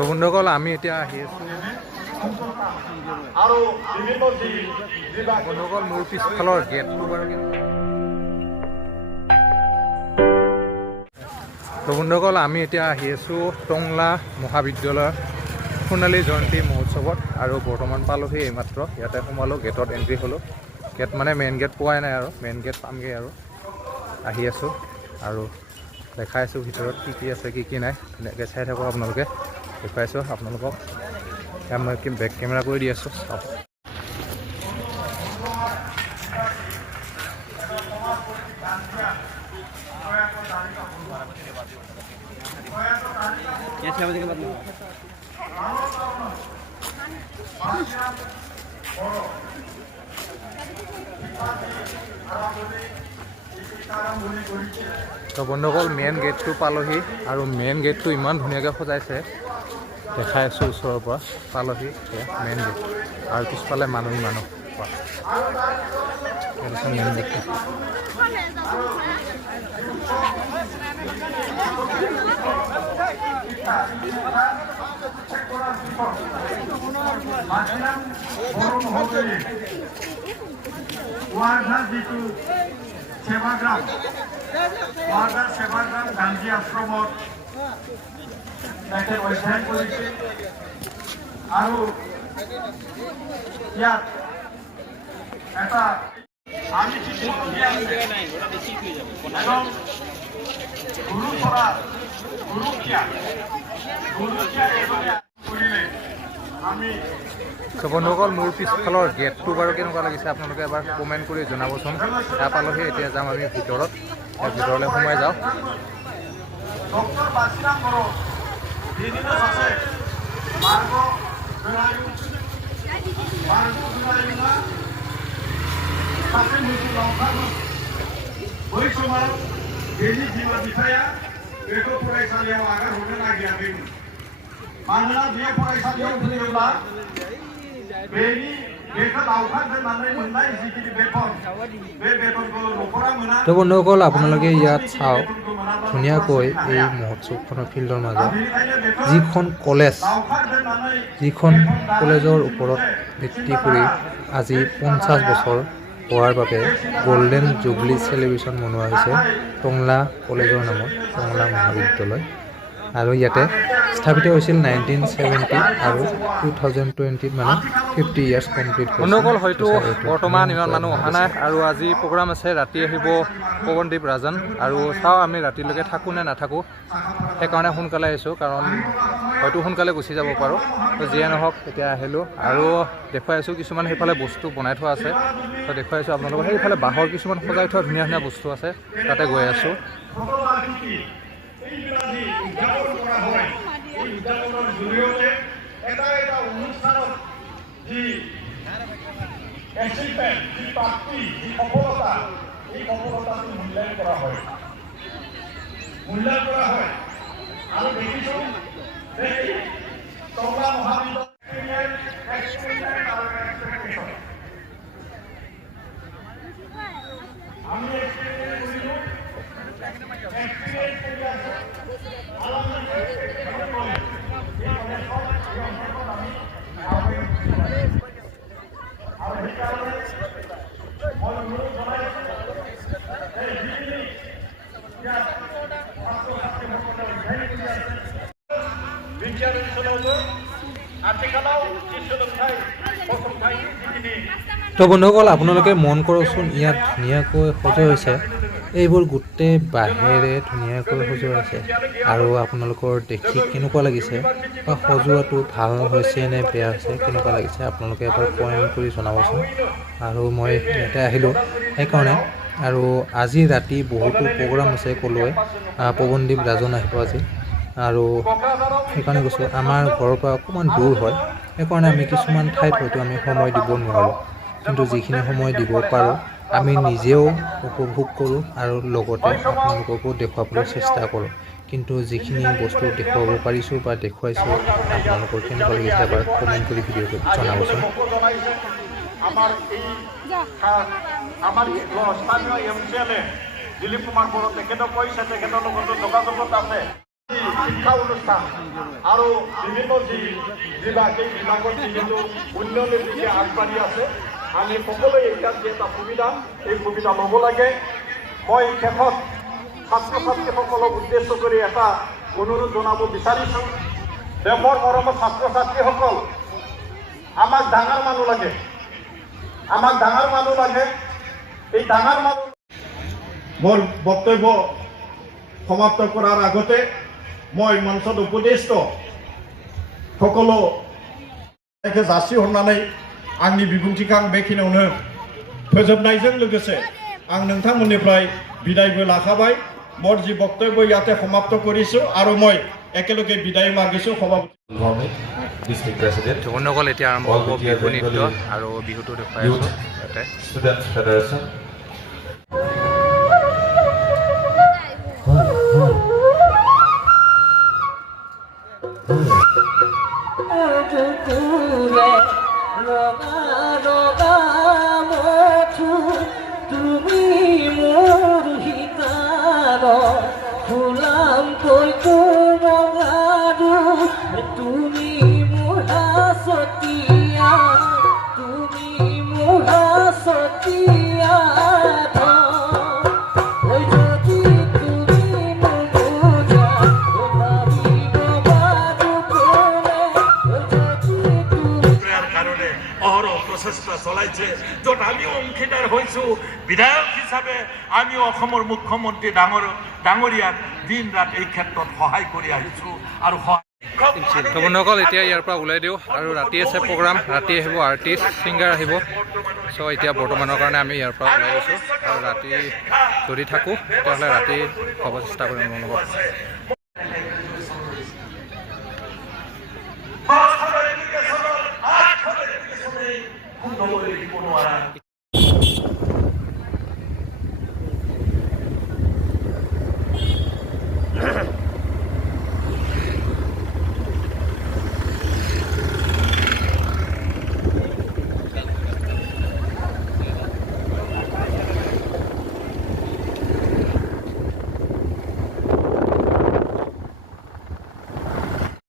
তো বন্ধুসকল আমি এতিয়া আহি আছোঁ বন্ধুসকল মোৰ পিছফালৰ গেটটো বাৰু তো বন্ধুসকল আমি এতিয়া আহি আছোঁ টংলা মহাবিদ্যালয়ৰ সোণালী জয়ন্তী মহোৎসৱত আৰু বৰ্তমান পালোহি এইমাত্ৰ ইয়াতে সোমালোঁ গেটত এণ্ট্ৰি হ'লোঁ গেট মানে মেইন গেট পোৱাই নাই আৰু মেইন গেট পামগৈ আৰু আহি আছোঁ আৰু দেখাইছোঁ ভিতৰত কি আছে কি নাই ধুনীয়াকৈ চাই থাকক আপোনালোকে দেখুৱাইছোঁ আপোনালোকক মই বেক কেমেৰা কৰি দি আছোঁ চাওক তো বন্ধুসকল মেইন গেটটো পালোহি আৰু মেইন গেটটো ইমান ধুনীয়াকৈ সজাইছে দেখাই আছোঁ ওচৰৰ পৰা পালোহি মেইন গেট আৰু পিছফালে মানুহ মেইন গেটটো সেৱাগ্ৰাম গান্ধী আশ্ৰমত অধ্যয়ন কৰিছে আৰু ইয়াত এটা আমি তো বন্ধুসকল মোৰ পিছফালৰ গেটটো বাৰু কেনেকুৱা লাগিছে আপোনালোকে এবাৰ কমেণ্ট কৰি জনাবচোন সেয়া পালোহি এতিয়া যাম আমি ভিতৰত ভিতৰলৈ সোমাই যাওঁ फरायसालियाव आगार हरनो नागिराखैमोन मानोना बे फरायसालियाव फैयोब्ला बेनि बेखौ लावखार दोननानै मोननाय जिखिनि बेथन बे बेथनखौ न'खरा मोना তো বন্ধুসকল আপোনালোকে ইয়াত চাওক ধুনীয়াকৈ এই মহোৎসৱখনৰ ফিল্ডৰ মাজত যিখন কলেজৰ ওপৰত ভিত্তি কৰি আজি 50 বছৰ হোৱাৰ বাবে গোল্ডেন জুবলি চেলিব্ৰেশ্যন মনোৱা হৈছে টংলা কলেজৰ নামত টংলা মহাবিদ্যালয় আৰু ইয়াতে স্থাপিত হৈছিল 1970 আৰু 2020 মানে 50 ইয়াৰ্ছ কমপ্লিট হৈছে বন্ধুসকল হয়তো বৰ্তমান ইমান মানুহ অহা নাই আৰু আজি প্ৰগ্ৰাম আছে ৰাতি আহিব পৱনদীপ ৰাজন আৰু চাওঁ আমি ৰাতিলৈকে থাকোঁ নে নাথাকোঁ সেইকাৰণে সোনকালে আহিছোঁ কাৰণ হয়তো সোনকালে গুচি যাব পাৰোঁ তো যিয়ে নহওক এতিয়া আহিলোঁ আৰু দেখুৱাই আছোঁ কিছুমান সেইফালে বস্তু বনাই থোৱা আছে তো দেখুৱাই আছোঁ আপোনালোকক সেইফালে বাঁহৰ কিছুমান সজাই থোৱা ধুনীয়া ধুনীয়া বস্তু আছে তাতে গৈ আছোঁ মূল্যায়ন কৰা হয় আৰু দেখিছোঁ টংলা মহাবিদ্যালয় আমি তো বন্ধুসকল আপোনালোকে মন কৰকচোন ইয়াত ধুনীয়াকৈ সজোৱা হৈছে এইবোৰ গোটেই বাঁহেৰে ধুনীয়াকৈ সজোৱা হৈছে আৰু আপোনালোকৰ দেখি কেনেকুৱা লাগিছে বা সজোৱাটো ভাল হৈছে নে বেয়া হৈছে কেনেকুৱা লাগিছে আপোনালোকে এবাৰ কমেণ্ট কৰি জনাবচোন আৰু মই ইয়াতে আহিলোঁ সেইকাৰণে আৰু আজি ৰাতি বহুতো প্ৰগ্ৰাম আছে ক'লোৱে পৱনদীপ ৰাজন আহিব আজি আৰু সেইকাৰণে কৈছোঁ আমাৰ ঘৰৰ পৰা অকণমান দূৰ হয় সেইকাৰণে আমি কিছুমান ঠাইত হয়তো আমি সময় দিব নোৱাৰোঁ কিন্তু যিখিনি সময় দিব পাৰোঁ আমি নিজেও উপভোগ কৰোঁ আৰু লগতে আপোনালোককো দেখুৱাবলৈ চেষ্টা কৰোঁ কিন্তু যিখিনি বস্তু দেখুৱাব পাৰিছোঁ বা দেখুৱাইছোঁ আপোনালোকৰ কেনেকুৱা লাগিছে এবাৰ কমেণ্ট কৰি ভিডিঅ'টো জনাবচোন আমাৰ স্থানীয় এম চি এল এ দিলীপ কুমাৰ বড়ো তেখেতক কৈছে তেখেতৰ লগতো যোগাযোগত আছে শিক্ষা অনুষ্ঠান আৰু বিভিন্ন বিভাগে বিভাগত যিহেতু উন্নয়নৰ দিশে আগবাঢ়ি আছে আমি সকলোৱে ইয়াত যে এটা সুবিধা এই সুবিধা ল'ব লাগে মই শেষত ছাত্ৰ ছাত্ৰীসকলক উদ্দেশ্য কৰি এটা অনুৰোধ জনাব বিচাৰিছোঁ দেশৰ মৰমৰ ছাত্ৰ ছাত্ৰীসকল আমাক ডাঙৰ মানুহ লাগে এই ডাঙৰ মানুহ মোৰ বক্তব্য সমাপ্ত কৰাৰ আগতে মই মঞ্চত উপদেষ্ট সকলো जासि हरनानै आंनि बिबुंथिखौ आं बेखिनियावनो फोजोबनायजों लोगोसे आं नोंथांमोननिफ्राय बिदायबो लाखाबाय मोर जि बक्तव्य याते समाप्त करिছো আৰু মই একেলগে বিদায় মাগিছো সভাপতি ডিস্ট্ৰিক্ট প্ৰেসিডেন্ট বন্ধুসকল এতিয়া আৰম্ভ হ'ব বিহু নৃত্য আৰু বিহুটো দেখুৱাই আছোঁ ইয়াতে স্টুডেন্ট ফেডাৰেশন প্ৰচেষ্টা চলাইছে য'ত আমি অংশীদাৰ হৈছোঁ বিধায়ক হিচাপে আমি অসমৰ মুখ্যমন্ত্ৰী ডাঙৰীয়াক দিন ৰাত এই ক্ষেত্ৰত সহায় কৰি আহিছোঁ আৰু বন্ধুসকল এতিয়া ইয়াৰ পৰা ওলাই দিওঁ আৰু ৰাতি আছে প্ৰগ্ৰাম ৰাতি আহিব আৰ্টিষ্ট ছিংগাৰ আহিব চ' এতিয়া বৰ্তমানৰ কাৰণে আমি ইয়াৰ পৰা ওলাই গৈছোঁ আৰু ৰাতি যদি থাকোঁ তেতিয়াহ'লে ৰাতি হ'ব চেষ্টা কৰিম মোৰ লগত